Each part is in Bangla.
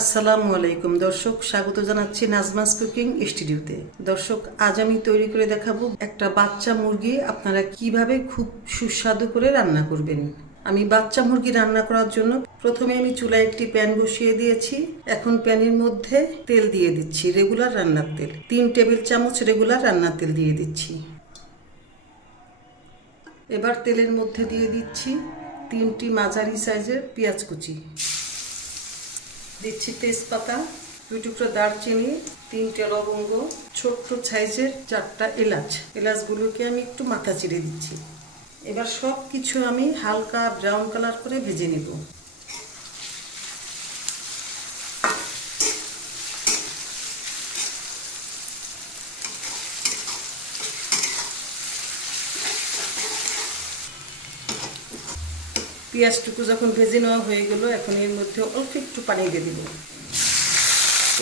আসসালামু আলাইকুম, দর্শক, স্বাগত জানাচ্ছি নাজমাস কুকিং স্টুডিওতে। দর্শক, আজ আমি তৈরি করে দেখাবো একটা বাচ্চা মুরগি আপনারা কীভাবে খুব সুস্বাদু করে রান্না করবেন। আমি বাচ্চা মুরগি রান্না করার জন্য প্রথমে আমি চুলায় একটি প্যান বসিয়ে দিয়েছি। এখন প্যানের মধ্যে তেল দিয়ে দিচ্ছি, রেগুলার রান্নার তেল। তিন টেবিল চামচ রেগুলার রান্নার তেল দিয়ে দিচ্ছি। এবার তেলের মধ্যে দিয়ে দিচ্ছি তিনটি মাঝারি সাইজের পেঁয়াজ কুচি। দিচ্ছি তেজপাতা, দুই টুকরো দারচিনি, তিনটে লবঙ্গ, ছোট্ট সাইজের চারটা এলাচ। এলাচগুলোকে আমি একটু মাথা চিড়ে দিচ্ছি। এবার সব কিছু আমি হালকা ব্রাউন কালার করে ভেজে নেব। পেঁয়াজটুকু যখন ভেজে নেওয়া হয়ে গেল, এখন এর মধ্যে অল্প একটু পানি দিয়ে দিব।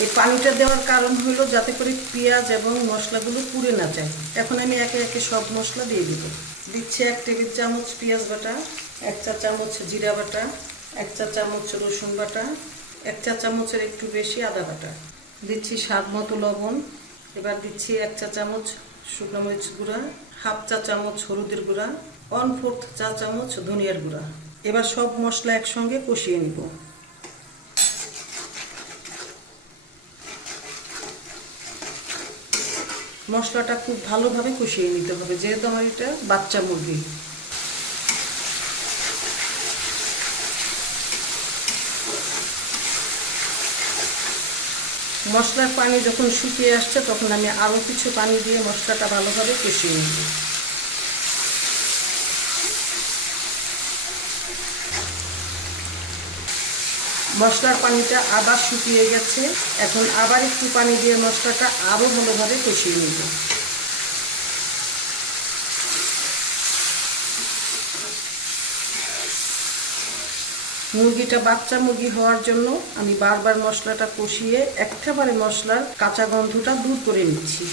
এই পানিটা দেওয়ার কারণ হলো যাতে করে পেঁয়াজ এবং মশলাগুলো পুড়ে না যায়। এখন আমি একে একে সব মশলা দিয়ে দিব। দিচ্ছি এক টেবিল চামচ পেঁয়াজ বাটা, এক চা চামচ জিরা বাটা, এক চা চামচ রসুন বাটা, এক চা চামচের একটু বেশি আদা বাটা। দিচ্ছি স্বাদ মতো লবণ। এবার দিচ্ছি এক চা চামচ শুকনো মরিচ গুঁড়া, হাফ চা চামচ হলুদের গুঁড়া ওয়ান ফোর্থ চা চামচ ধনিয়ার গুঁড়া। এবার সব মশলা একসঙ্গে কষিয়ে নিব। মশলাটা খুব ভালোভাবে কষিয়ে নিতে হবে, যেহেতু আমার এটা বাচ্চা মুরগি। মশলার পানি যখন শুকিয়ে আসছে, তখন আমি আরও কিছু পানি দিয়ে মশলাটা ভালোভাবে কষিয়ে নিব। মশলার পানিটা আবার শুকিয়ে গেছে। এখন আবার একটু পানি দিয়ে মশলাটা আরও ভালোভাবে কষিয়ে নিব। মুরগিটা বাচ্চা মুরগি হওয়ার জন্য আমি বারবার মশলাটা কষিয়ে একেবারে মশলার কাঁচা গন্ধটা দূর করে নিচ্ছি।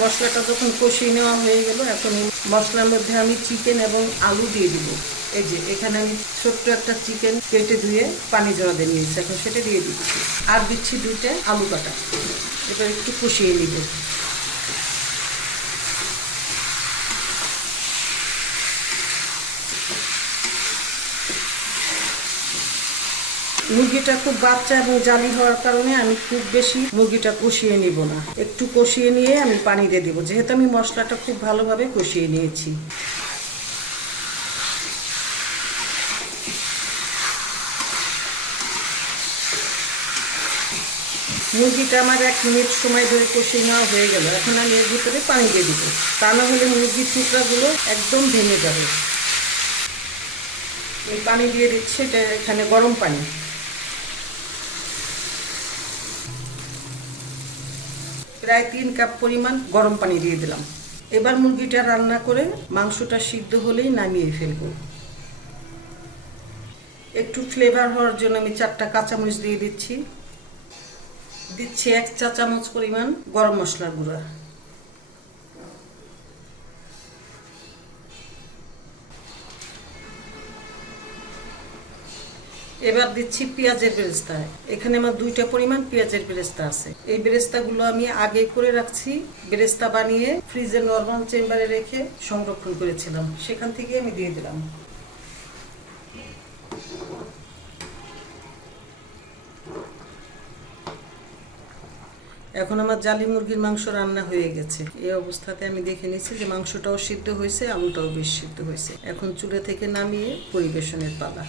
মশলাটা যখন কষিয়ে নেওয়া হয়ে গেল, এখন মশলার মধ্যে আমি চিকেন এবং আলু দিয়ে দিব। এই যে, এখানে আমি ছোট্ট একটা চিকেন কেটে ধুয়ে পানি জড়াতে নিয়েছি, এখন সেটা দিয়ে দিচ্ছি। আর দিচ্ছি দুইটা আলু কাটা এটা একটু কষিয়ে নিব। মুরগিটা খুব বাচ্চা এবং জালি হওয়ার কারণে আমি খুব বেশি মুরগিটা কষিয়ে নিব না। একটু কষিয়ে নিয়ে আমি পানি দিয়ে দেবো। যেহেতু আমি মশলাটা খুব ভালোভাবে কষিয়ে নিয়েছি। মুরগিটা আমার এক মিনিট সময় ধরে কষিয়ে নেওয়া হয়ে গেল। এখন আমি এর ভিতরে পানি দিয়ে দিব। তা না হলে মুরগির টুকরাগুলো একদম ভেঙে যাবে। এই পানি দিয়ে দিচ্ছে, এটা এখানে গরম পানি। প্রায় তিন কাপ পরিমাণ গরম পানি দিয়ে দিলাম। এবার মুরগিটা রান্না করে মাংসটা সিদ্ধ হলেই নামিয়ে ফেলব। একটু ফ্লেভার হওয়ার জন্য আমি চারটা কাঁচামরিচ দিয়ে দিচ্ছি। দিচ্ছি এক চা চামচ পরিমাণ গরম মশলার গুঁড়া। এবার দিচ্ছি পেঁয়াজের বেরেস্তা। এখানে আমার দুইটা পরিমাণ পেঁয়াজের বেরেস্তা আছে। এই বেরেস্তাগুলো আমি আগে করে রাখছি। বেরেস্তা বানিয়ে ফ্রিজে নর্মাল চেম্বারে রেখে সংরক্ষণ করেছিলাম। সেখান থেকে আমি দিয়ে দিলাম। এখন আমার জালি মুরগির মাংস রান্না হয়ে গেছে। এই অবস্থাতে আমি দেখে নিচ্ছি যে মাংসটাও সিদ্ধ হয়েছে, আলুটাও বেশ সিদ্ধ হয়েছে। এখন চুলে থেকে নামিয়ে পরিবেশনের পালা।